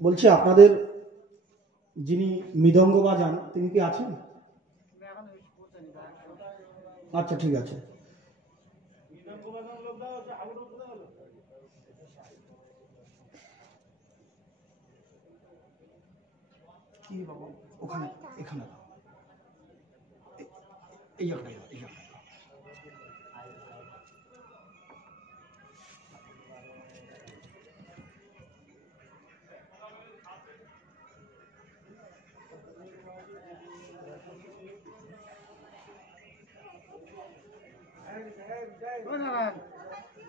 বলছি আপনাদের যিনি মৃদঙ্গ বাজান তিনি কি আছেন? আচ্ছা ঠিক আছে। কি বাবা ওখানে এখানে এই জায়গাটাই এই জায়গাটা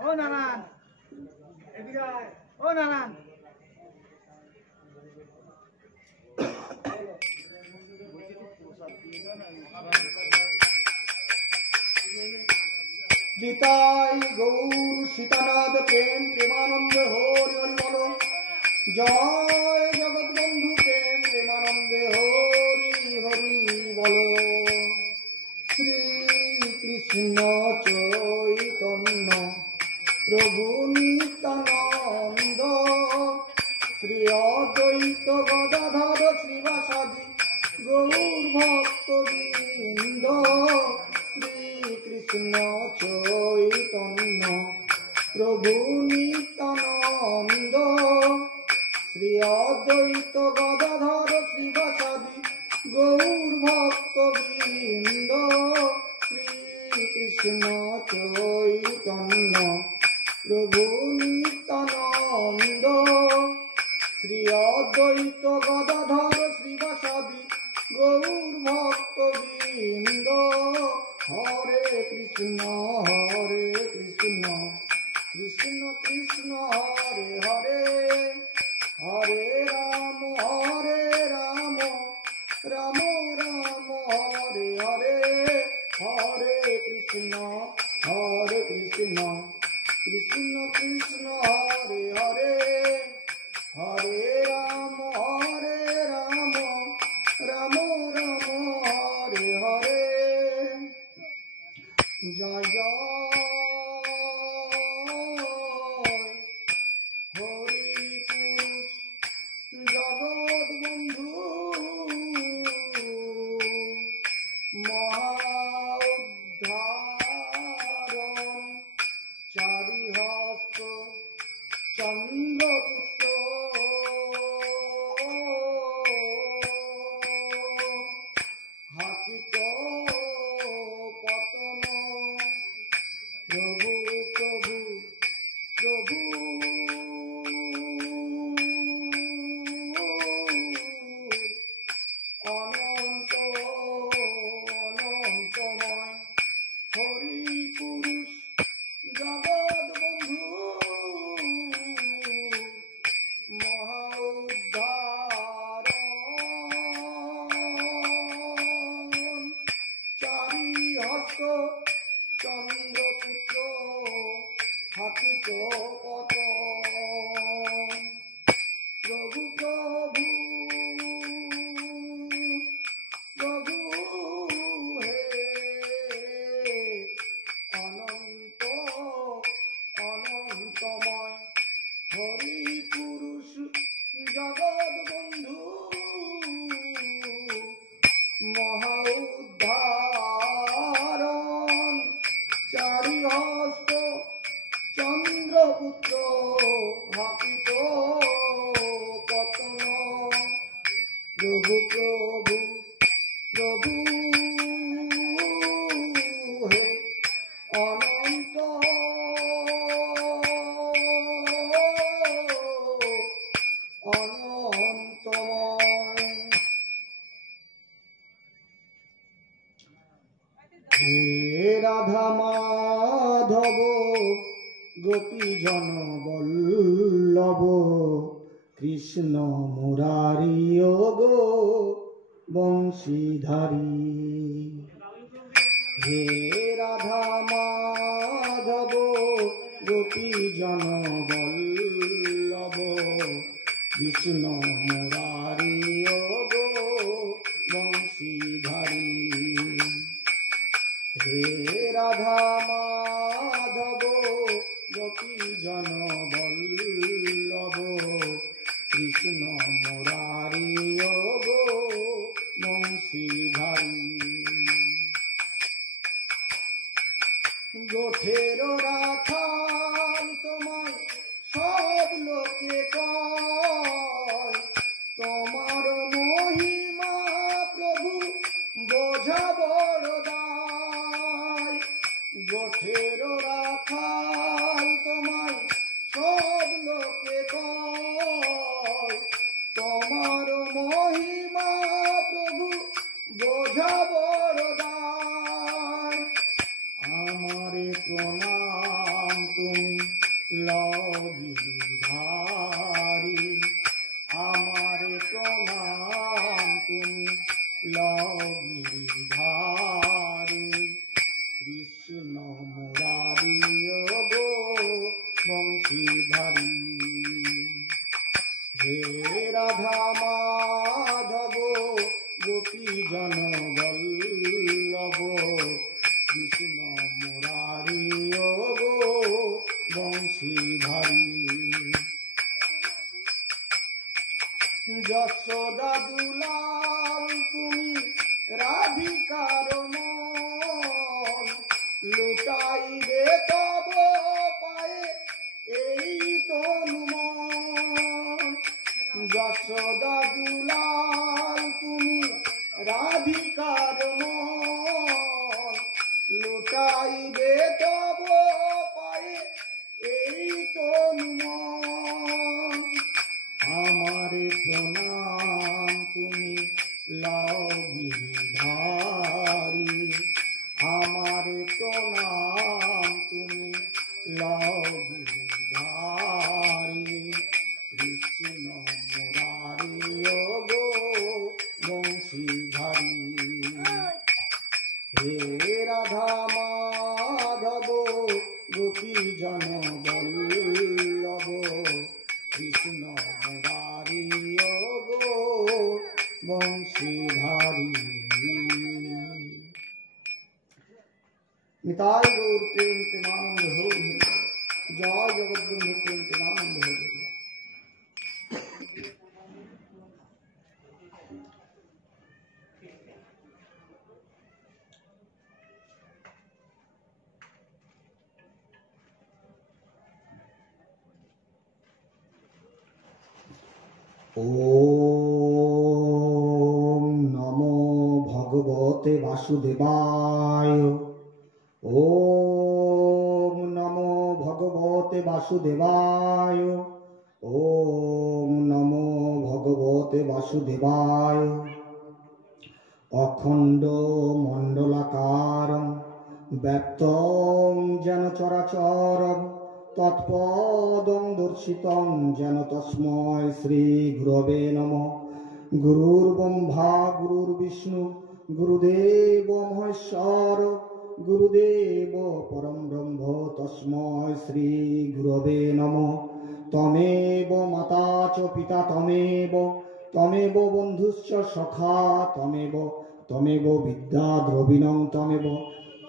ও নারায়ণ এদিকে আয়। ও নারায়ণ গীতাই গৌর সীতানাথ প্রেম প্রেমানন্দ হরি হরি বল। জয় জগৎ বন্ধু প্রেম প্রেমানন্দে হরি হরি বল। শ্রী কৃষ্ণ চৈতন্য প্রভু নিত্যানন্দ শ্রী অদ্বৈত গদাধর শ্রীবাসাদি গৌর ভক্তবৃন্দ। শ্রী কৃষ্ণ চৈতন্য প্রভু নিত্যানন্দ শ্রী অদ্বৈত গদাধর শ্রীবাসাদি গৌর ভক্তবৃন্দ। শ্রী কৃষ্ণ চৈতন্য প্রভু নিত্যানন্দ শ্রী অদ্বৈত গদাধর শ্রীবাসাদি গৌর ভক্তবৃন্দ। হরে কৃষ্ণ কৃষ্ণ কৃষ্ণ হরে হরে হরে রাম রাম রাম হরে হরে। হরে কৃষ্ণ কৃষ্ণ কৃষ্ণ হরে হরে হরে রাম রাম রাম হরে হরে। জয় জয় হরি পুরুষ জগৎ বন্ধু মহা-উদ্ধারণ চারিহস্ত চন্দ্রপুত্র হাকিত পতন প্রভু প্রভু প্রভু অনন্ত অনন্তময় হরি পুরুষ জগৎ বন্ধু মহা-উদ্ধারণ চারিহস্ত চন্দ্রপুত্র হাকিত পতন প্রভু প্রভু প্রভু হে অনন্ত অনন্তময় হরি পুরুষ জগৎ বন্ধু মহা উদ্ধারণ চারি হস্ত চন্দ্রপুত্র হাকিত পতন প্রভু প্রভু প্রভু হে অনন্ত অনন্তময় হে রাধা মাধব গোপীজন বল্লভ কৃষ্ণ মুরারি গো বংশীধারী হে রাধা মাধব গোপীজন বল্লভ কৃষ্ণ মুরারি গো বংশীধারী হে রাধা মাধব গোপীজন বল্লভ কৃষ্ণ মুরারি গো বংশীধারী গোঠের রাখাল তোমায় সব লোকে কয় তোমার মহিমা প্রভু বোঝা বড় দায় গোঠের রাখাল তোমায় সব লোকে কয় তোমার মহিমা প্রভু বোঝা বড় দায় আমারে প্রণাম তুমি লগিধারী আমারে প্রণাম তুমি লগিধারী কৃষ্ণ মুরারি গো বংশীধারী হে রাধা মাধব গোপীজন বল্লভ কৃষ্ণ মুরারি গো বংশীধারী যশোদা দুলাল তুমি রাধিকার মন লুটাইবে তব পায়ে এই তনু মন যশোদা দুলাল তুমি রাধিকার মন লুটাইবে তব পায়ে এই তনু মন আমারে প্রণাম তুমি লগিধারী আমারে প্রণাম তুমি লগিধারী কৃষ্ণ মুরারি গো বংশীধারী হে রাধা মাধব গোপীজন বল্লভ কৃষ্ণ মুরারি গো বংশীধারী নিতাই গৌর প্রেম প্রেমানন্দ হরি জয় জগৎবন্ধু প্রেম প্রেমানন্দ হরি ওম নমো ভগবতে বাসুদেবায় ওম নমো ভগবতে বাসুদেবায় ওম নমো ভগবতে বাসুদেবায় অখণ্ড মণ্ডলাকারম ব্যক্তং যেন চরাচরম তৎপদং দর্শিতং যেন তস্মৈ শ্রী গুরবে নমঃ গুরুর্ব্রহ্মা গুরুর্বিষ্ণু গুরুদেব মহেশ্বর গুরুদেব পরম ব্রহ্ম তস্মৈ শ্রী গুরবে নমঃ তমেব মাতা চ পিতা তমেব বন্ধুশ্চ সখা তমেব বিদ্যা দ্রবিণং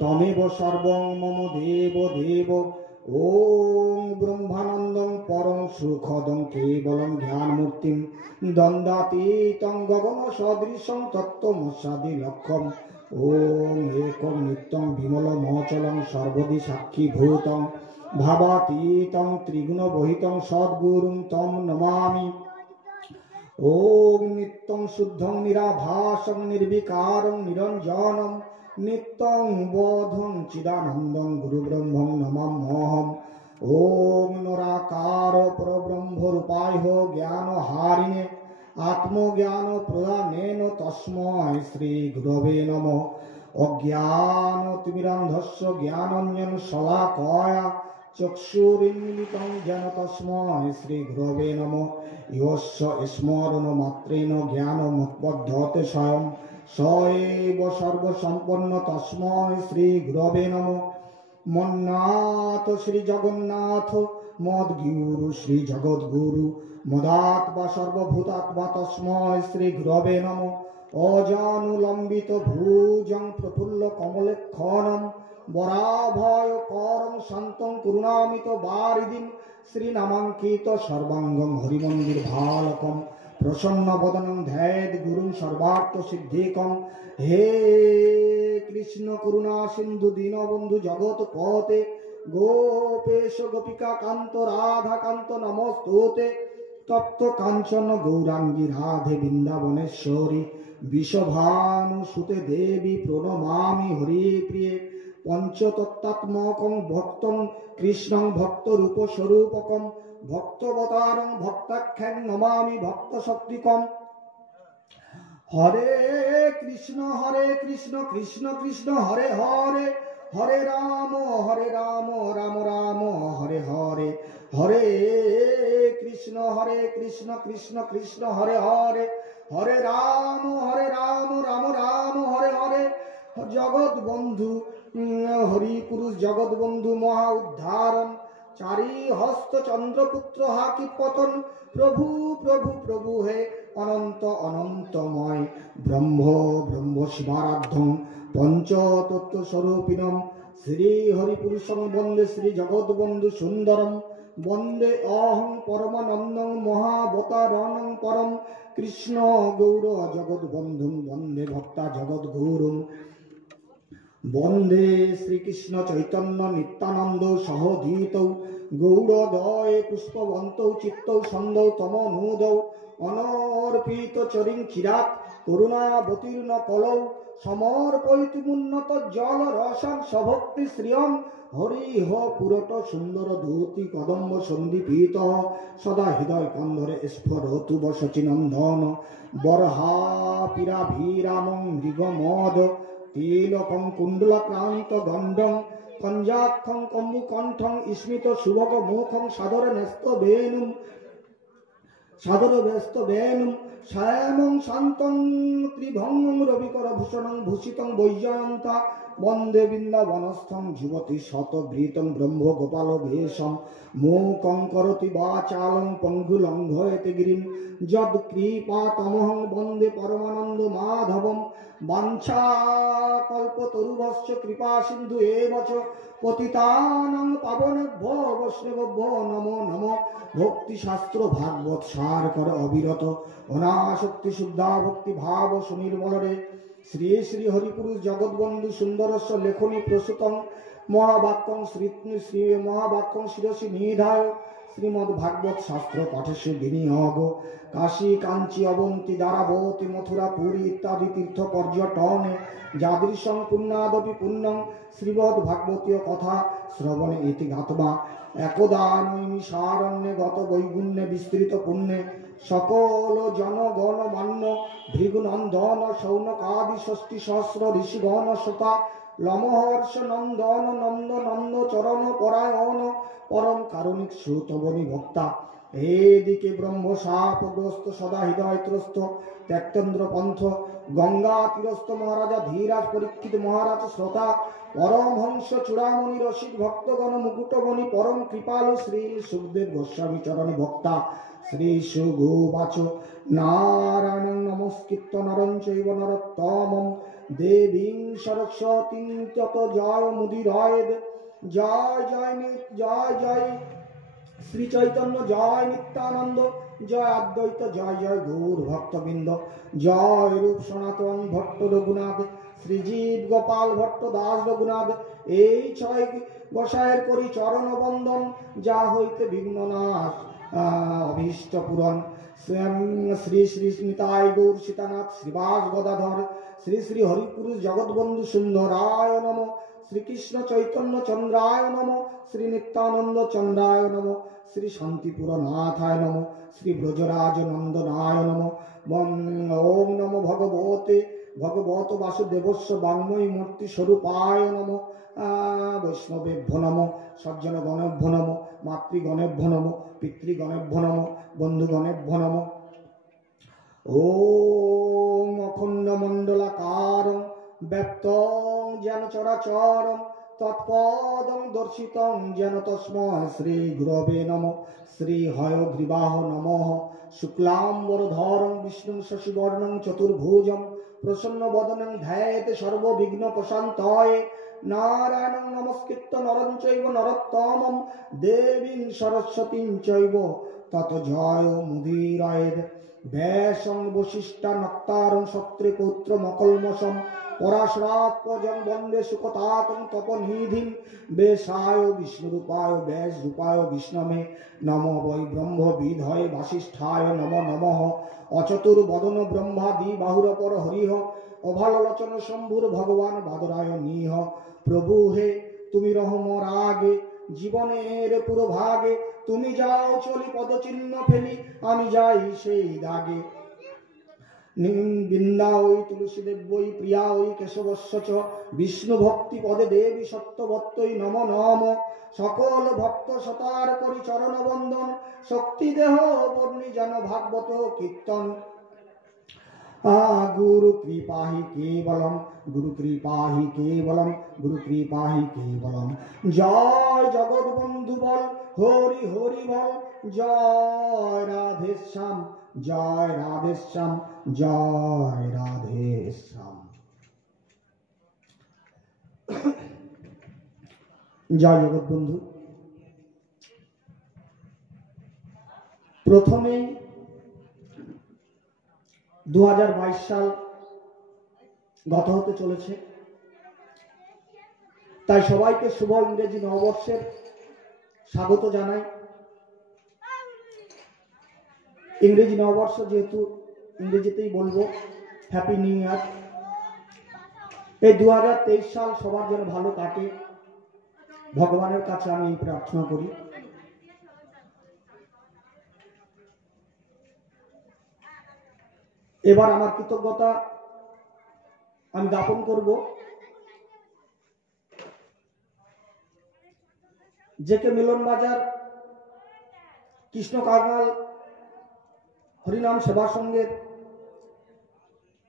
তমেব সর্বং মম দেব ओम ब्रह्मानंदं परं सुखदं केवलं ज्ञानमूर्तिं द्वन्द्वातीतं गगन सदृशं तत्त्वमस्यादिलक्ष्यम् ओम एकं नित्यं विमलमचलं सर्वदि साक्षीभूतं भावातीतं त्रिगुणबहितं सद्गुरुं तं नमामि। ओम नित्यं शुद्धं निराभासं निर्विकारं निरञ्जनं नित्यं बोधं चिदानन्दं गुरुब्रह्मं नमाम्यहम्। ओम निराकार परब्रह्मरूपाय ज्ञानहारिणे आत्मज्ञान प्रदानेन तस्मै श्री गुरवे नमः। अज्ञानतिमिरान्धस्य ज्ञानाञ्जन शलाकया चक्षुरुन्मीलितं येन तस्मै श्री गुरवे नमः। यस्य स्मरणमात्रेण ज्ञानमुपपद्यते स्वयं स एव सर्वसम्पन्न तस्मै श्री गुरवे नमः। मन्नाथ श्री जगन्नाथ मद्गुरु श्री जगद्गुरु मदात्मा सर्वभूतात्मा तस्मै श्री गुरवे नमः। अजानुलम्बित भुजं प्रफुल्ल कमलेक्षणं वराभयकरं शान्तं करुणामित वारिधिं श्रीनामाङ्कित सर्वाङ्गं हरिमन्दिर भालकं प्रसन्न वदनं ध्यायेत् गुरुं सर्वार्थ सिद्धिकं। हे कृष्ण करुणा सिंधु दीनबंधु जगत्पते गोपेश गोपिका कांत राधा कांत नमस्तुते। तप्त कांचन गौरांगी राधे वृंदावनेश्वरी विषभानुसुते देवी प्रणमामि हरिप्रिये। पंचतत्त्वात्मकं भक्तं कृष्णं भक्तरूप स्वरूपकं भक्तवतारं भक्ताख्यं नमामि भक्तशक्तिकम्। हरे कृष्ण कृष्ण कृष्ण हरे हरे हरे राम राम राम हरे हरे। हरे कृष्ण कृष्ण कृष्ण हरे हरे हरे राम राम राम हरे हरे। जगत बंधु हरि पुरुष जगत बंधु महा उद्धारण चारी हस्त चंद्रपुत्र हाकि पतन प्रभु प्रभु प्रभु हे अनंत अनंतमय ब्रह्म ब्रह्म शिवाराध्यं पंचतत्व स्वरूपिणं श्री हरिपुरुषं वंदे श्री जगद्बंधु सुंदरम वंदे अहं परमानंदं महावतारणं परम कृष्ण गौर जगद्बंधुं वंदे भक्ता जगद्गुरुं। वंदे श्रीकृष्ण चैतन्य नित्यानंद सहोदितौ गौरदय पुष्पवन्तौ चित्तौ छन्दौ तमोनुदौ अनर्पित चरिं चिरात् करुणावतीर्ण कलौ समर्पयितु मुन्नत जल रसं सभक्ति श्रियं हरिः पुरट सुंदर धूति कदम्ब सन्दीपित सदा हृदय कंधरे स्फुरतु वशचिनंदन बर्हापिराभिरामं मृगमद तिलकं कुण्डलक्रान्त दण्डं कञ्जाक्षं कम्बुकण्ठं स्मित शुभक मुखं सादर व्यस्त वेणुं श्यामं शान्तं त्रिभंगं रविकर भूषणं भूषितं वैजयन्ता वंदे वृंदावनस्थं युवती शतवृतं ब्रह्म गोपाल वेशं मूकं करोति वाचालं पंगुलंघयते गिरिं यत्कृपातमहं वंदे परमानंद माधवं वाञ्छाकल्पतरुभ्यश्च कृपा सिन्धु एव च पतितानां पावनेभ्यो वैष्णवेभ्यो नमो नमः। भक्ति शास्त्र भागवत सार कर अविरत अनासक्ति शुद्धा भक्ति भाव सुनिर्मल रे श्री श्री हरिपुरुष जगद्बंधु सुंदरस्य लेखनी प्रसूतं महावाक्यं श्री महावाक्यं शिरसि निधाय श्रीमद्भागवत शास्त्र पाठस्य विनियोग काशी कांची अवंती दारावती मथुरा पुरी इत्यादि तीर्थ पर्यटने जादृशं पुण्यादपि पुण्यं श्रीमद्भागवतीय कथा श्रवणे इति ज्ञात्वा एकदा नैमिषारण्ये गत वैगुण्ये विस्तृत पुण्ये सकल जनगण मान्य भृगुनंदन शौनकादि षष्टि सहस्र ऋषिगण सता लमहर्ष नंदन नंद नंद चरण परायण परम कारुणिक श्रुतवनी भक्ता एदिके ब्रह्म शापग्रस्त सदा हृदय त्रस्त त्यक्तेन्द्र पंथ गंगा तीरस्थ महाराजा धीराज परीक्षित महाराज श्रोता परमहंस चूड़ामणि रसिक भक्तगण मुकुटमणि परम कृपालु श्री सुखदेव गोस्वामी चरण भक्ता श्री सुगोवाच नारायणं नमस्कृत्य नरं चैव नरोत्तमं देवीं सरस्वतीं ततो जयमुदीरयेत् জয় জয় জয় জয় শ্রী চৈতন্য, জয় নিত্যানন্দ, জয় অদ্বৈত, জয় জয় গৌর ভক্তবৃন্দ, জয় রূপ সনাতন ভট্ট রঘুনাথ, শ্রীজীব গোপাল ভট্ট দাস রঘুনাথ। এই ছয় গোসাইয়ের করি চরণ বন্দন, যা হইতে বিঘ্ন নাশ অভীষ্ট পূরণ। শ্রী শ্রী নিতাই গৌর সীতানাথ শ্রীবাস গদাধর, শ্রী শ্রী হরিপুরুষ জগৎবন্ধু সুন্দরায় নম, শ্রীকৃষ্ণ চৈতন্য চন্দ্রায় নম, শ্রী নিত্যানন্দ চন্দ্রায় নম, শ্রী শান্তিপুর নাথায় নম, শ্রী ব্রজরাজ নন্দনায় নম। ওম নম ভগবত বাসুদেবস্য বাঙ্ময়ী মূর্তি স্বরূপায় নম। বৈষ্ণবেভ্য নম, সজ্জনগণেভ্য নম, মাতৃগণেভ্য নম, পিতৃগণেভ্য নম, বন্ধুগণেভ্য নম। ওম অখণ্ড মণ্ডলাকারং ব্যক্তং যেন চরাচরং তৎপদং দর্শিতং যেন তস্মৈ শ্রী গুরবে নমঃ। শ্রী হয়গ্রীবাহ নমঃ। শুক্লাম্বরধরং বিষ্ণুং শশিবর্ণং চতুর্ভুজং প্রসন্নবদনং ধ্যায়েত সর্ববিঘ্নোপশান্তয়ে। নারায়ণং নমস্কৃত্য নরং চৈব নরোত্তমং দেবীং সরস্বতীং চৈব ততো জয় মুদীরয়েৎ। ব্যাসং বশিষ্ঠা নক্তারং সত্রিপুত্র মকল্মষং পরাশরাৎমজং বন্দে সুকতাতং তপনিধিং। বেশায় বিষ্ণুরূপায় ব্যাসরূপায় বিষ্ণবে নমো বৈ ব্রহ্মবিধয়ে বাসিষ্ঠায় নমো নমঃ। অচতুর্বদন ব্রহ্মাদি বাহুরপর হরিহ অভালোচন শম্ভুর ভগবান বাদরায় নিহ। প্রভু হে তুমি রহম রাগে জীবনের পুরো ভাগে, তুমি যাও চলি পদচিহ্ন ফেলি আমি যাই সেই দাগে। বৃন্দা ওই তুলসী দেব্যই প্রিয়া ওই কেশবস্য চ বিষ্ণু ভক্তি পদে দেবী সত্যবত্তই নম নম। সকল ভক্ত সতার করি চরণ বন্দন, শক্তি দেহ বর্ণি যেন ভাগবত কীর্তন। গুরু কৃপাহি কেবলম, গুরু কৃপাহি কেবলম, গুরু কৃপাহি কেবলম। জয় জগৎবন্ধু বল, হরি হরি বল, জয় রাধেশ্যাম, জয় রাধেশ্যাম, জয় রাধেশ্যাম। জয় জগৎবন্ধু। প্রথমেই 2022 সাল গত হতে চলেছে, তাই সবাইকে শুভ ইংরেজি নববর্ষের স্বাগত জানাই। ইংরেজি নববর্ষ যেহেতু ইংরেজিতেই বলবো, হ্যাপি নিউ ইয়ার। এই 2023 সাল সবার যেন ভালো কাটে, ভগবানের কাছে আমি এই প্রার্থনা করি। এবার আমার কৃতজ্ঞতা আমি জ্ঞাপন করব জেকে মিলন বাজার কৃষ্ণ কারনাল হরিনাম সেবা সংঘের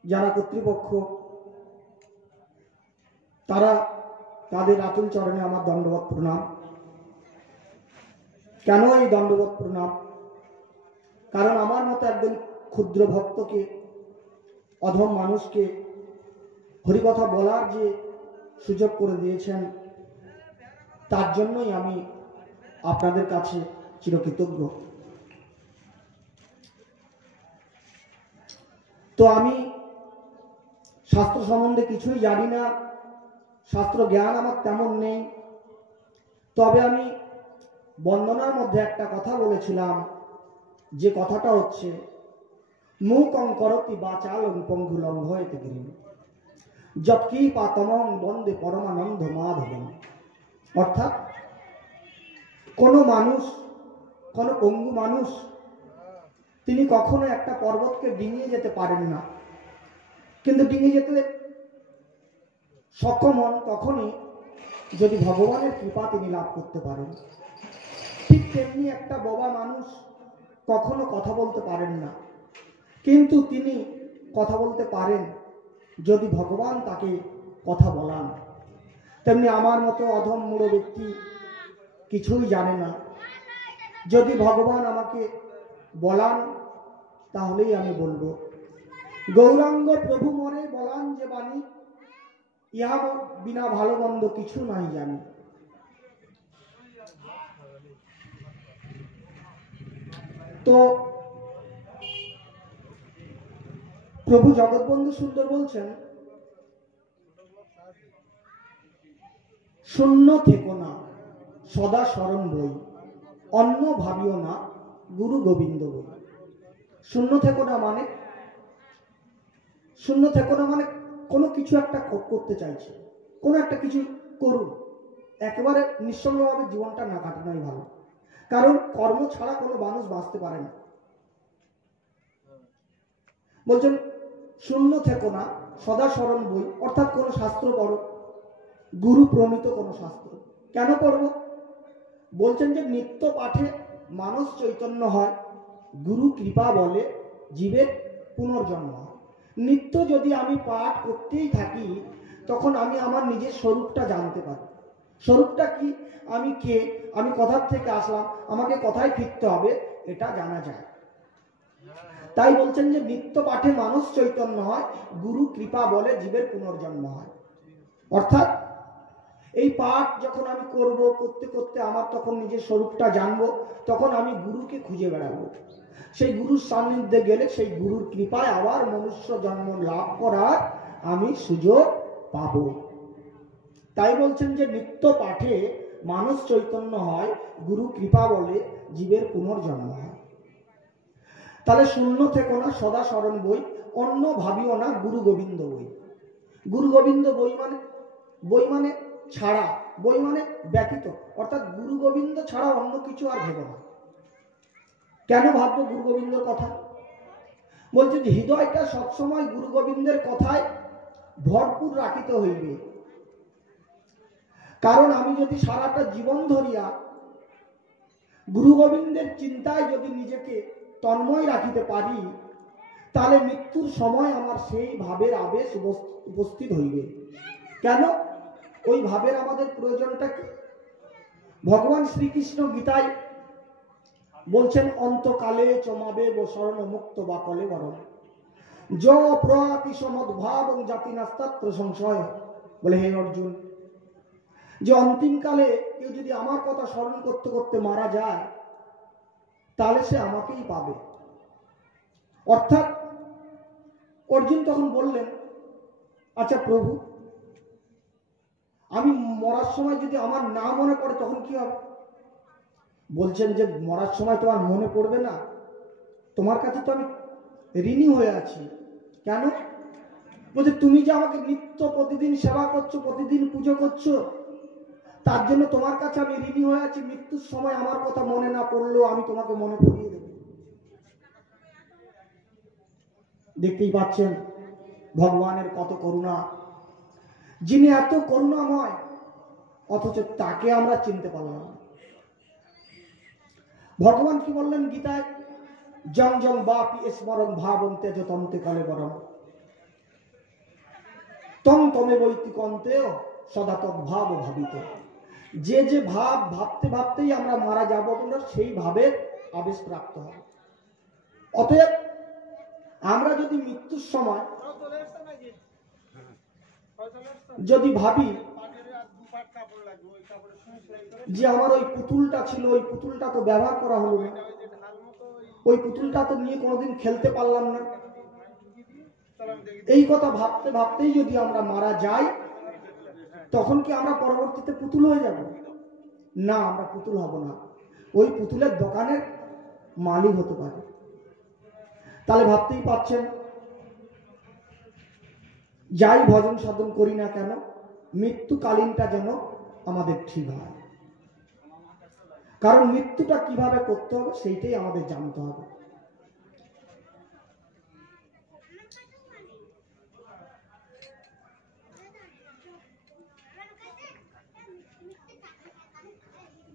যারা কর্তৃপক্ষ, তারা তাদের আতুল চরণে আমার দণ্ডবত প্রণাম। কেন এই দণ্ডবত প্রণাম? কারণ আমার মতো একজন ক্ষুদ্র ভক্তকে, অধম মানুষকে হরিকথা বলার যে সুযোগ করে দিয়েছেন, তার জন্যই আমি আপনাদের কাছে চিরকৃতজ্ঞ। তো আমি শাস্ত্র সম্বন্ধে কিছুই জানি না, শাস্ত্র জ্ঞান আমার তেমন নেই। তবে আমি বন্দনার মধ্যে একটা কথা বলেছিলাম, যে কথাটা হচ্ছে মুকং করতি বাচালং পঙ্গুলং হয়েতে গিরি যৎকি পাতমং বন্দে পরমানন্দ মাধবং। অর্থাৎ কোনো মানুষ, কোনো পঙ্গু মানুষ, তিনি কখনো একটা পর্বতকে ডিঙিয়ে যেতে পারেন না, কিন্তু ডিঙিয়ে যেতে সক্ষম হন তখনই যদি ভগবানের কৃপা তিনি লাভ করতে পারেন। ঠিক তেমনি একটা বোবা মানুষ কখনো কথা বলতে পারেন না, কিন্তু তিনি কথা বলতে পারেন যদি ভগবান তাকে কথা বলান। তেমনি আমার মতো অধম মূঢ় ব্যক্তি কিছুই জানে না, যদি ভগবান আমাকে বলান তাহলেই আমি বলবো। গৌরাঙ্গ প্রভু মরে বলান যে বাণী, ইহা বিনা ভালো মন্দ কিছু নাই জানি। তো প্রভু জগৎবন্ধু সুন্দর বলছেন, শূন্য থেকো না, সদা স্মরণ বই, অন্য ভাবিও না, গুরু গোবিন্দ বই। শূন্য থেকো না মানে, শূন্য থেকো না মানে কোনো কিছু একটা করতে চাইছে, কোনো একটা কিছু করুন, একেবারে নিঃসঙ্গভাবে জীবনটা না কাটানোই ভালো। কারণ কর্ম ছাড়া কোনো মানুষ বাঁচতে পারে না। বলছেন শূন্য থেকো না, সদা স্মরণ বই, অর্থাৎ কোনো শাস্ত্র পড়ো, গুরু প্রণীত কোনো শাস্ত্র। কেন পড়ব? বলছেন যে নিত্য পাঠে মানুষ চৈতন্য হয়, গুরু কৃপা বলে জীবের পুনর্জন্ম হয়। নিত্য যদি আমি পাঠ করতেই থাকি, তখন আমি আমার নিজের স্বরূপটা জানতে পারি। স্বরূপটা কি, আমি কে, আমি কোথা থেকে আসলাম, আমাকে কোথায় ফিরতে হবে, এটা জানা যায়। তাই বলছেন যে নিত্য পাঠে মানুষ চৈতন্য হয়, গুরু কৃপা বলে জীবের পুনর্জন্ম হয়। অর্থাৎ এই পাঠ যখন আমি করব, করতে করতে আমার তখন নিজের স্বরূপটা জানবো, তখন আমি গুরুকে খুঁজে বেড়াবো। সেই গুরুর সান্নিধ্যে গেলে সেই গুরুর কৃপায় আবার মনুষ্য জন্ম লাভ করার আমি সুযোগ পাব। তাই বলছেন যে নিত্য পাঠে মানুষ চৈতন্য হয়, গুরু কৃপা বলে জীবের পুনর্জন্ম হয়। তাহলে শূন্য থেকো না, সদা স্মরণ বই, অন্য ভাবিও না, গুরু গোবিন্দ বই। গুরু গোবিন্দ বই মানে, বই মানে ছাড়া, বই মানে ব্যতীত, অর্থাৎ গুরু গোবিন্দ ছাড়া অন্য কিছু আর ভেবো না। কেন ভাববো গুরু গোবিন্দর কথা? বলছে যে হৃদয়টা সবসময় গুরু গোবিন্দের কথায় ভরপুর রাখিতে হইবে। কারণ আমি যদি সারাটা জীবন ধরিয়া গুরু গোবিন্দের চিন্তায় যদি নিজেকে তন্ময় রাখিতে পারি, তাহলে মৃত্যুর সময় আমার সেই ভাবের আবেশ উপস্থিত হইবে। কেন? ওই ভাবের আমাদের প্রয়োজনটা কি? ভগবান শ্রীকৃষ্ণ গীতায় বলছেন, অন্তকালে চমাবে বসরণ মুক্ত বা কলে বরণ য প্রয়াতি সমদ্ভাব জাতি নাস্তাত্র সংশয়। বলে হে অর্জুন, যে অন্তিমকালে কেউ যদি আমার কথা স্মরণ করতে করতে মারা যায়, তাহলে সে আমাকেই পাবে। অর্থাৎ অর্জুন তখন বললেন, আচ্ছা প্রভু, আমি মরার সময় যদি আমার না মনে পড়ে তখন কি হবে? বলছেন যে মরার সময় তোমার মনে পড়বে না, তোমার কাছে তো আমি ঋণী হয়ে আছি। কেন? বলছে তুমি যে আমাকে নিত্য প্রতিদিন সেবা করছো, প্রতিদিন পুজো করছো, তার জন্য তোমার কাছে আমি ঋণী হয়ে আছি। মৃত্যুর সময় আমার কথা মনে না পড়লেও আমি তোমাকে মনে করিয়ে দেব। দেখতেই পাচ্ছেন ভগবানের কত করুণা। যিনি এত করুণাময়, অথচ তাকে আমরা চিনতে পারলাম না। ভগবান কি বললেন গীতায়? জং জং বাপি স্মরণ ভাবং তেজ তন্তে কালে বরং তং তমে বৈতিক অন্তেও সদা তদ্ভাব ভাবিত। যে যে ভাব ভাবতে ভাবতেই আমরা মারা যাব, আমরা সেই ভাবের আবেশ প্রাপ্ত হবে। অতএব আমরা যদি মৃত্যুর সময় যদি ভাবি যে আমার ওই পুতুলটা ছিল, ওই পুতুলটা তো ব্যবহার করা হলো না, ওই পুতুলটা তো নিয়ে কোনোদিন খেলতে পারলাম না, এই কথা ভাবতে ভাবতেই যদি আমরা মারা যাই, তখন কি আমরা পরবর্তীতে পুতুল হয়ে যাব? না, আমরা পুতুল হব না, ওই পুতুলের দোকানের মালিক হতে পারে। তাহলে ভাবতেই পাচ্ছেন, যাই ভজন সাধন করি না কেন, মৃত্যুকালীনটা যেন আমাদের ঠিক হয়। কারণ মৃত্যুটা কিভাবে করতে হবে সেইটাই আমাদের জানতে হবে।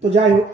তো যাই হোক,